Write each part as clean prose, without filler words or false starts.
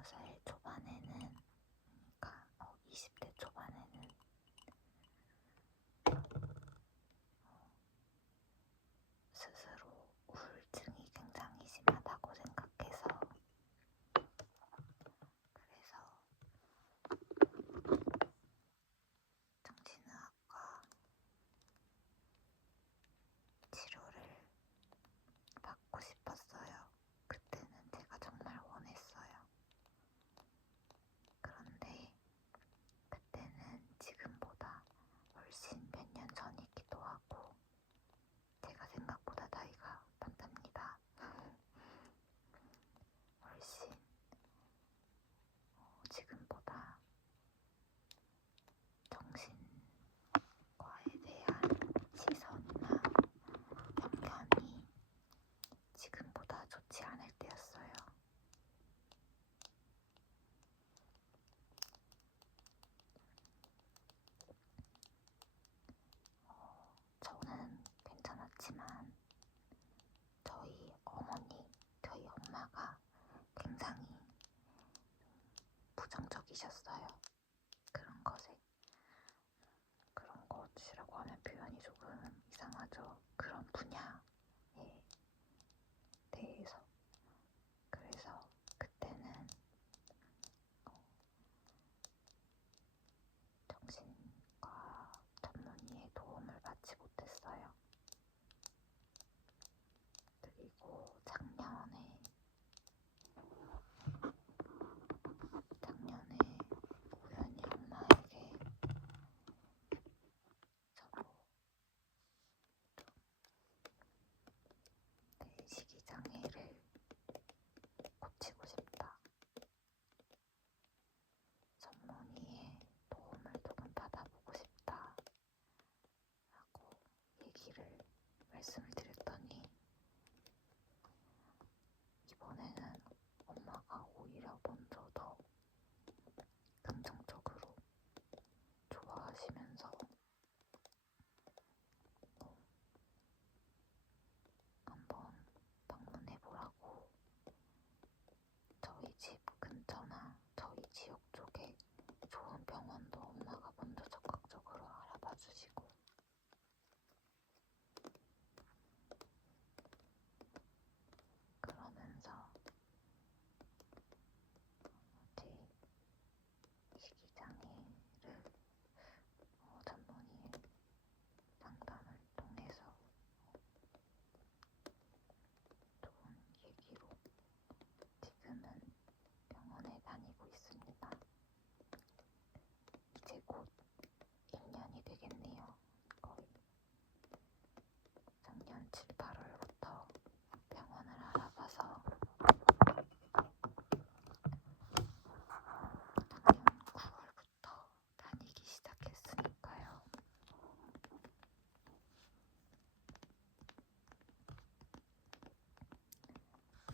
20살 초반에는, 그러니까 20대 초반에는 스스로 우울증이 굉장히 심하다고 생각해서, 그래서 정신의학과 치료를 받고 싶었어요. 그때는 제가 정말 원했어요. 그런데 그때는 지금보다 훨씬 몇 년 전이기도 하고 제가 생각보다 나이가 많답니다. 훨씬 지금보다 정신과에 대한 시선이나 편견이 지금보다 좋지 않을 때였어요. 저는 괜찮았지만 저희 엄마가 굉장히 부정적이셨어요. 그런 것이라고 하면 표현이 조금 이상하죠. 그런 분야에 대해서. 그래서 그때는 정신과 전문의의 도움을 받지 못했어요. 그리고 작년에 우연히 엄마에게 서로 내 식이장애를 고치고 싶다, 전문의의 도움을 조금 받아보고 싶다 라고 말씀을 드렸더니 이번에는 엄마가 오히려 먼저 더 긍정적으로 좋아하시면서 한번 방문해보라고 저희 집 근처나 저희 지역 쪽에 좋은 병원도 엄마가 먼저 적극적으로 알아봐 주시고, 그러면서 제 식이장애를 전문의의 상담을 통해서 좋은 계기로 지금은 병원에 다니고 있습니다. 이제 곧 1년이 되겠네요. 거의 작년 7, 8월부터 병원을 알아봐서 작년 9월부터 다니기 시작했으니까요.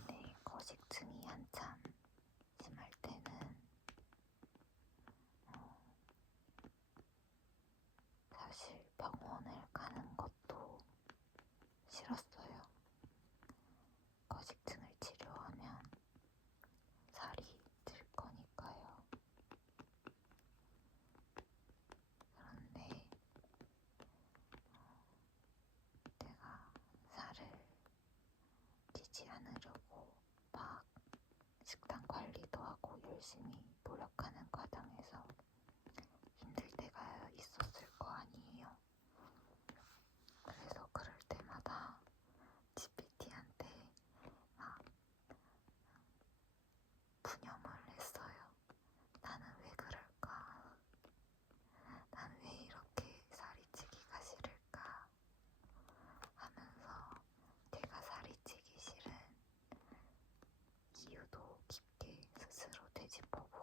네, 거식증이 한참 심할 때는 사실 병원을 가는 것도 싫었어요. 거식증을 치료하면 살이 찔 거니까요. 그런데 내가 살을 찌지 않으려고 막 식단 관리도 하고 열심히 노력하는 과정에서 힘들 때가 있었을 거 아니에요. 그래서 그럴 때마다 GPT한테 막 푸념을 했어요. 나는 왜 그럴까? 난 왜 이렇게 살이 찌기가 싫을까? 하면서 내가 살이 찌기 싫은 이유도 깊게 스스로 되짚어보고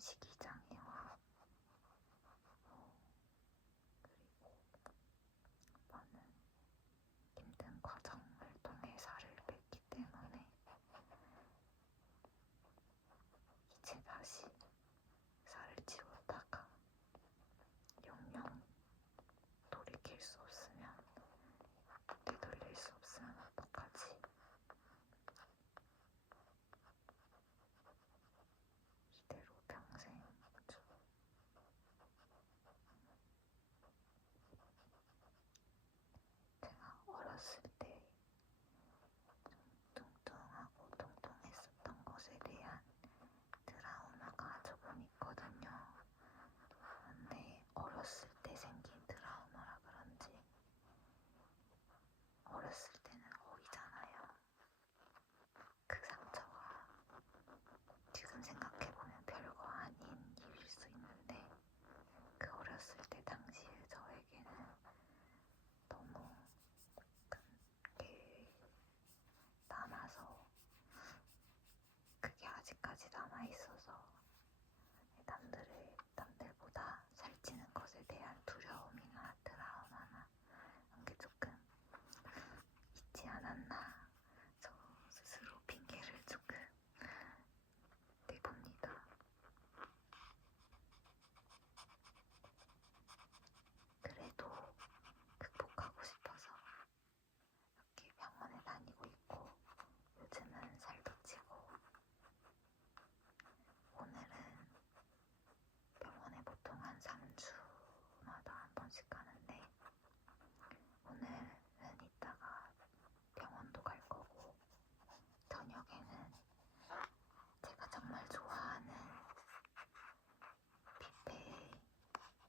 식이장애와 그리고 많은 힘든 과정을 통해 살을 뺐기 때문에 이제 다시 살을 찌우다가 영영 돌이킬 수 없으면, 되돌릴 수 없으면 어떡하지? 이대로 평생 제가 어렸을 때 좀 뚱뚱하고 통통했었던 것에 대한 트라우마가 조금 있거든요. 근데 어렸을 때 생긴 트라우마라 그런지, 어렸을 때는 어리잖아요. 그 상처가 지금 생각해보면 별거 아닌 일일 수 있는데, 그 어렸을 때 당시의 저에게는 너무 큰 게 남아서, 그게 아직까지 남아있어서 남들보다 살찌는 것에 대한 두려움이나 트라우마나 그런 게 조금 있지 않았나, 저 스스로 핑계를 조금 내봅니다. 그래도 극복하고 싶어서 이렇게 병원에 다니고 있고, 요즘은 살도 찌고, 오늘은 병원에 보통 한 3주마다 한 번씩 가는데, 오늘은 이따가 병원도 갈 거고, 저녁에는 제가 정말 좋아하는 뷔페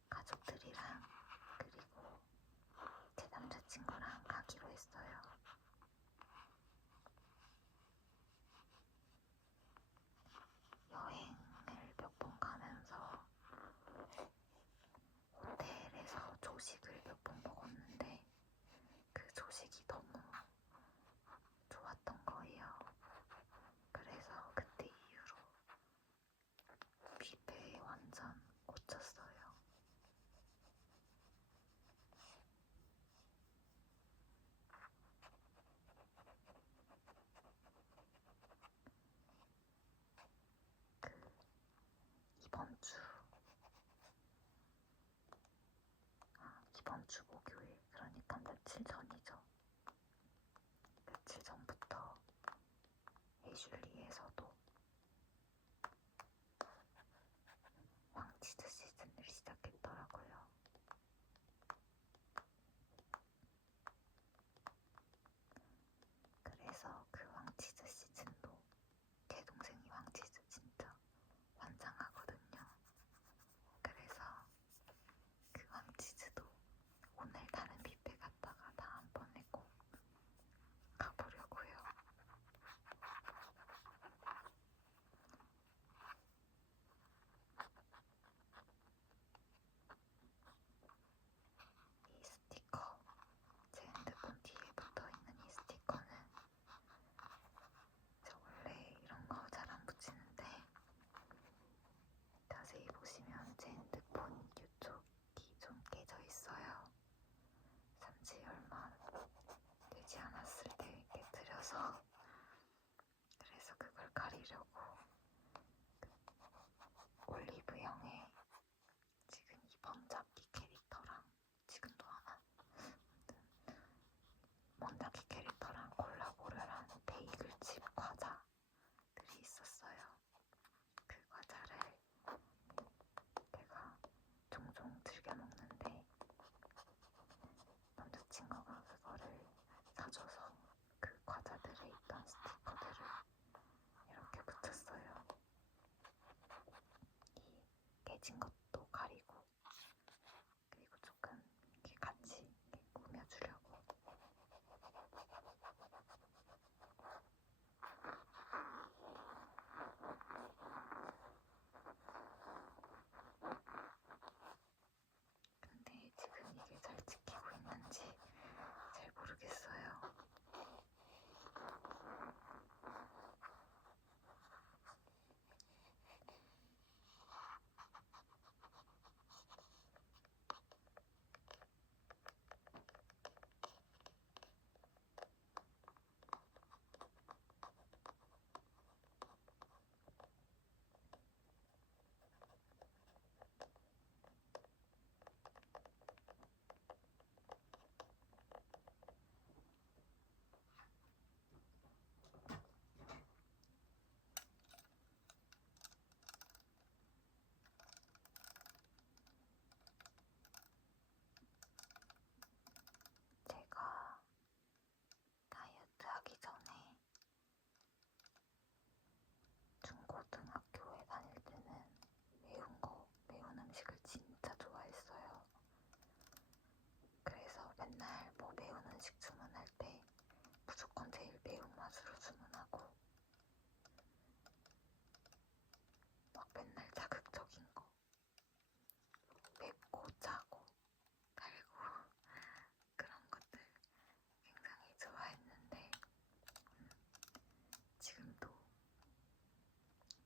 가족들이랑 그리고 제 남자친구랑 가기로 했어요. 여행을 몇 번 가면서 호텔에서 조식을 몇 번 먹었는데, 그 조식이 너무 좋았던 거예요. 그래서 그때 이후로 뷔페에 완전 꽂혔어요. 이번 주 목요일, 그러니까 며칠 전이죠. 며칠 전부터 애슐리에서도 황치즈 시즌을 시작했더라고요. 그래서 그 황치즈 시즌도, 제 동생이 황치즈 진짜 환장하거든요. 그래서 그 황치즈도 오늘 다른 뷔페 갔다가 다음번에 꼭 가보려고요. 이 스티커, 제 핸드폰 뒤에 붙어있는 이 스티커는 저 원래 이런 거 잘 안 붙이는데, 자세히 보시면 제 핸드폰 이쪽이 좀 깨져 있어요. 산지 얼마 되지 않았을 때 깨뜨려서, 그래서 그걸 가리려고 올리브영에 지금 이번 잡기 캐릭터랑, 지금도 하나? 먼잡기 캐릭터랑 콜라보를 한 베이글칩 과자들이 있었어요. 그 과자를 내가 종종 즐겨 먹는데, 남자친구가 그거를 사줘서 그 과자들에 있던 스티커들을 이렇게 붙였어요. 이 깨진 것도 가리고, 그리고 조금 이렇게 같이 이렇게 꾸며주려고. 근데 지금 이게 잘 지키고 있는지 잘 모르겠어요. 맨날 자극적인 거, 맵고 짜고 달고 그런 것들 굉장히 좋아했는데 지금도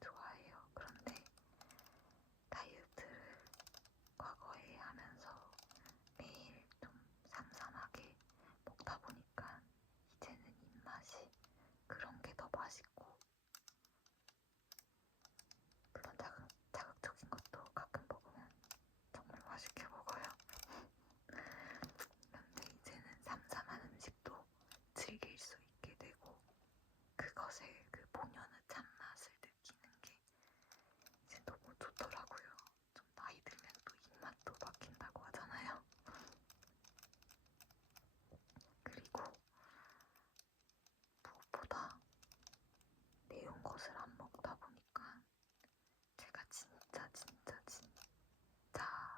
좋아해요. 그런데 다이어트를 과거에 하면서 매일 좀 삼삼하게 먹다 보니까 이제는 입맛이 그런 게 더 맛있고 그런 자극적인 것도 가끔 먹으면 정말 맛있게 먹어요. 그런데 이제는 삼삼한 음식도 즐길 수 있게 되고 그것의 그 본연의 참맛을 느끼는 게 이제 너무 좋더라고요. 좀 나이 들면 또 입맛도 바뀐다고 하잖아요. 그리고 무엇보다 매운 것을 안 먹다 보니까 제가 진짜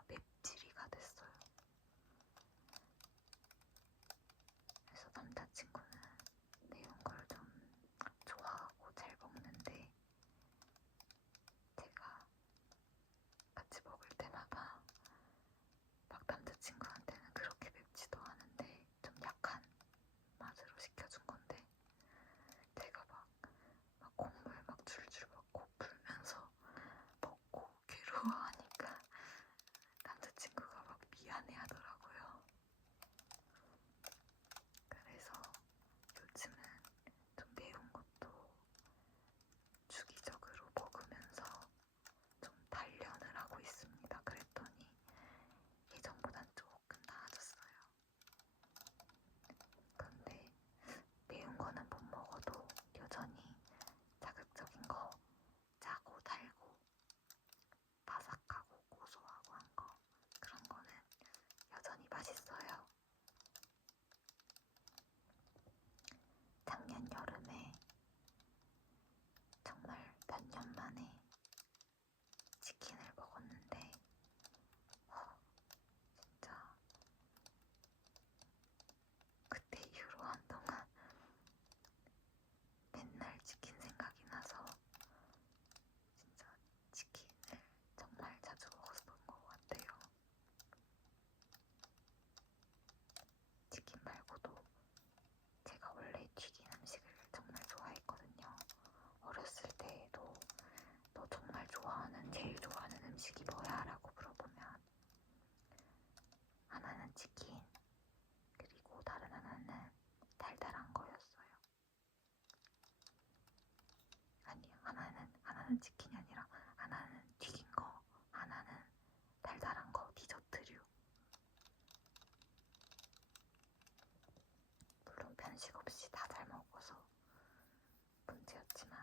맵찔이가 됐어요. 그래서 남자친구는 매운 걸 좀 좋아하고 잘 먹는데 제가 같이 먹을 때마다 막 남자친구한테는 그렇게 맵지도 않은데 좀 약한 맛으로 시켜준 건데 제가 막 콧물 막 줄줄 막 풀면서 먹고 괴로워하니까 남자친구가 막 미안해하더라고요. 그래서 요즘은 좀 매운 것도 주기적으로 먹으면서 좀 단련을 하고 있습니다. 그랬더니 예전보단 조금 나아졌어요. 근데 매운 거는 못 먹어도 여전히 자극적인 거, 짜고 달고 바삭하고 고소하고 한 거, 그런 거는 여전히 맛있어요. 작년 여름에 정말 몇 년 만에 치킨을 먹었는데 진짜 그때 이후로 한동안 맨날 치킨 생각이 나서 진짜 치킨을 정말 자주 먹었던 것 같아요. 치킨 말고도 제가 원래 튀긴 음식을 정말 좋아했거든요. 어렸을 때에도 너 정말 제일 좋아하는 음식이 뭐야? 라고 물어보면 하나는 치킨, 그리고 다른 하나는 달달한 거였어요. 아니, 하나는 치킨이 아니라 하나는 튀긴 거, 하나는 달달한 거, 디저트류. 물론 편식 없이 다 잘 먹어서 문제였지만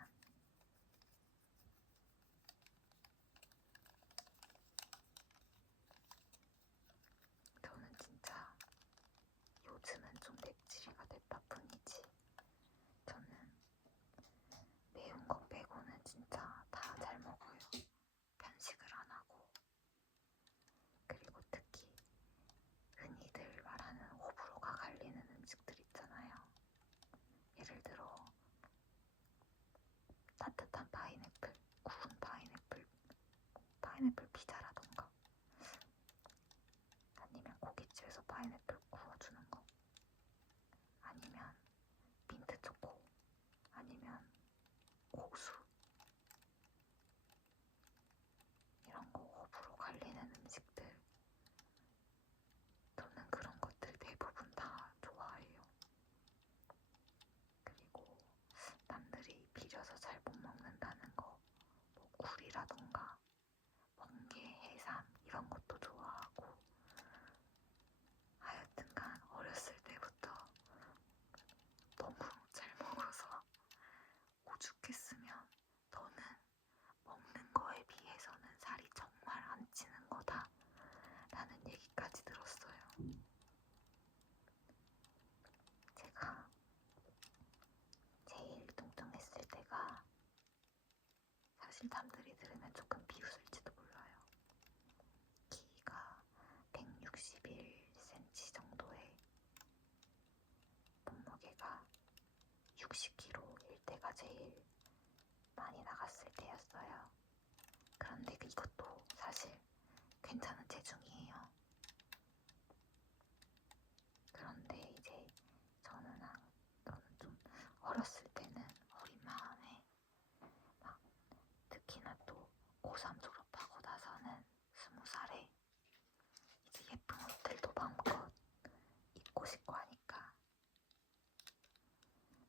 저는 진짜 요즘은 좀 맵찔이가 됐다 뿐이지 저는 매운 거 빼고는 진짜 다 잘 먹어요. 편식을 안 하고. 그리고 특히 흔히들 말하는 호불호가 갈리는 음식들 있잖아요. 예를 들어 따뜻한 파인애플, 구운 파인애플 피자라던가 아니면 고깃집에서 파인애플 구워주는 거 아니면 민트초코 아니면 고수 이런 거 호불호 갈리는 음식들 저는 그런 것들 대부분 다 좋아해요. 그리고 남들이 비려서 잘 못 먹는다는 거 뭐 굴이라던가 멍게, 해삼 이런 것도 좋아하고 하여튼간 어렸을 때부터 너무 잘 먹어서 오죽했으면 너는 먹는 거에 비해서는 살이 정말 안 찌는 거다 라는 얘기까지 들었어요. 제가 제일 뚱뚱했을 때가 사실 남들이 들으면 조금 비웃을지도 몰라요. 키가 161cm 정도에 몸무게가 60kg일 때가 제일 많이 나갔을 때였어요. 괜찮은 체중이에요. 그런데 이제 저는 좀 어렸을 때는 어린 마음에 막 특히나 또 고3 졸업하고 나서는 20살에 이제 예쁜 옷들도 마음껏 입고 싶고 하니까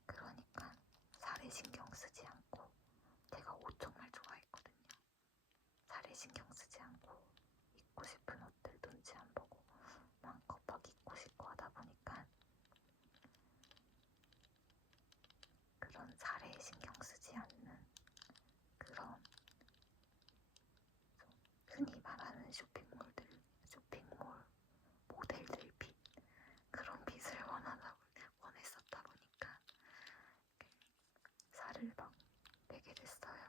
그러니까 살에 신경 쓰지 않고 제가 옷 정말 좋아했거든요. 살에 신경 쓰지 않고 입고 싶은 옷들 눈치 안 보고 마음껏 막 입고 싶고 하다 보니까 그런 살에 신경 쓰지 않는 그런 좀 흔히 말하는 쇼핑몰 모델들 핏 그런 핏을 원했었다 보니까 살을 막 빼게 됐어요.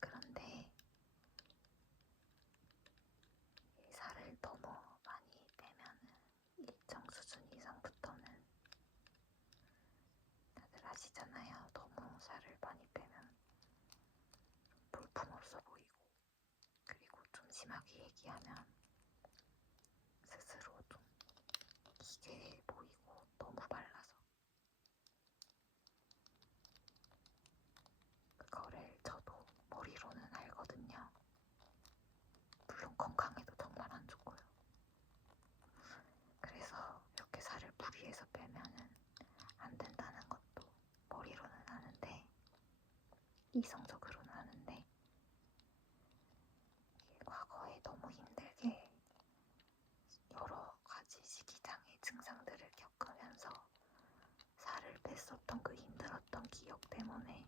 그런데 이 살을 너무 많이 빼면은 일정 수준 이상부터는 다들 아시잖아요. 너무 살을 많이 빼면 볼품없어 보이고 그리고 좀 심하게 얘기하면 스스로 좀 기괴해 보이고 너무 말라서 그거를 저도 머리로는 알거든요. 물론 건강에도 정말 안 좋고요. 그래서 이렇게 살을 무리해서 빼면은 안 된다는 것도 머리로는 아는데 이성적으로는 아는데 이게 과거에 너무 힘들게 여러 가지 식이장애 증상들을 겪으면서 살을 뺐었던 그 힘들었던 기억 때문에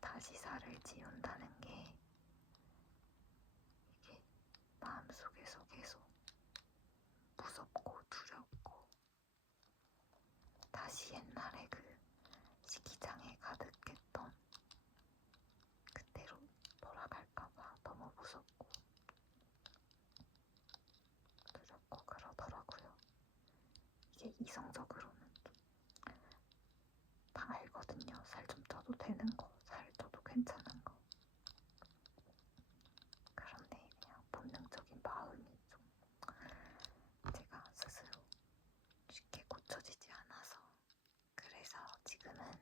다시 살을 찌운다는 게 이게 마음속에서 계속 무섭고 두렵고 다시 옛날에 그 식이장애 가득했던 그때로 돌아갈까봐 너무 무섭고 두렵고 그러더라고요. 이게 이성적으로는 다 알거든요. 살 좀 쪄도 되는 거, 살 쪄도 괜찮은 거. 그런데 그냥 본능적인 마음이 좀 제가 스스로 쉽게 고쳐지지 않아서 그래서 지금은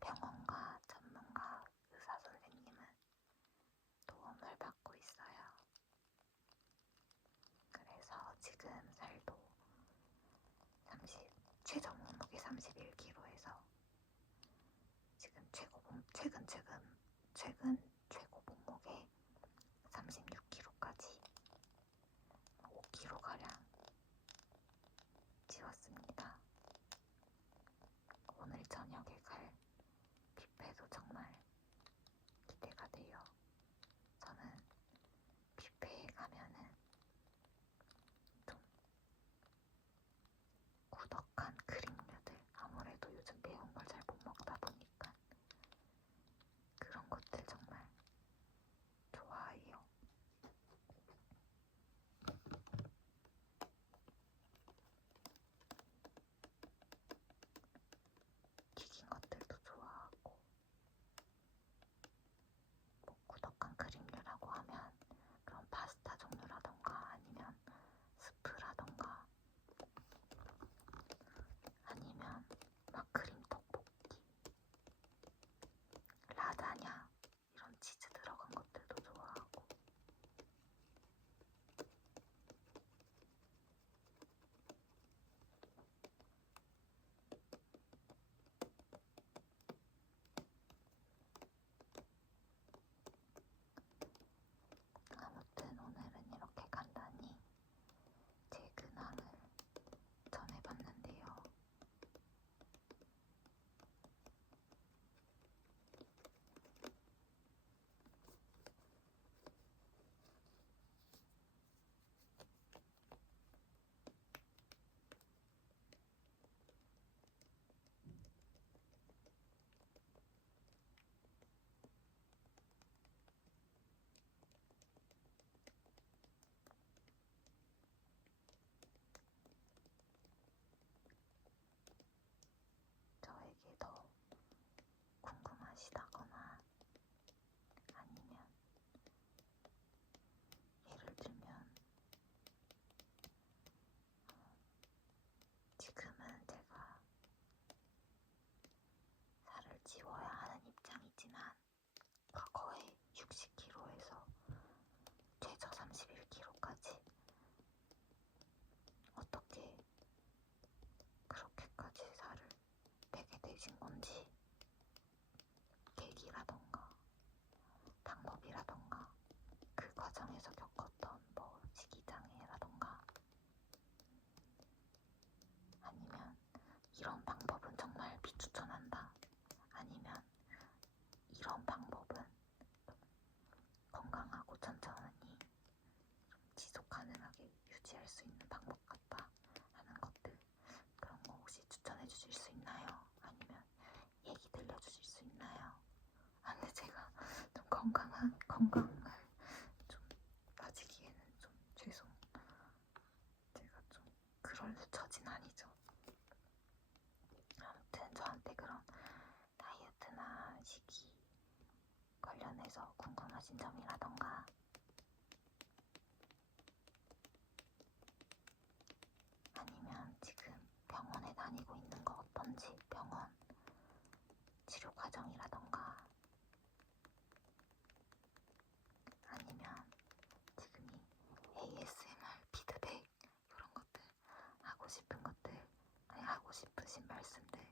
병원과 전문가 의사 선생님은 도움을 받고 있어요. 그래서 지금 살도 최저 몸무게 31kg에서 지금 최근 최고 몸무게 36kg까지 5kg가량 찌웠습니다. 오늘 저녁에 갈 뷔페도 정말 기대가 돼요. 저는 뷔페에 가면은 좀 꾸덕한 그릭류들, 아무래도 요즘 매운 걸 잘 못 먹다 보니까 그런 것들 정말 할 수 있는 방법 같다 하는 것들, 그런 거 혹시 추천해 주실 수 있나요? 아니면 얘기 들려주실 수 있나요? 아, 근데 제가 좀 건강을 좀 따지기에는 좀 제가 좀 그럴 처진 아니죠. 아무튼 저한테 그런 다이어트나 식이 관련해서 궁금하신 점이라던가 아니면 지금 병원에 다니고 있는 거 어떤지, 병원 치료 과정이라던가 아니면 지금 이 ASMR 피드백 이런 것들 하고 싶은 것들, 아니 하고 싶으신 말씀들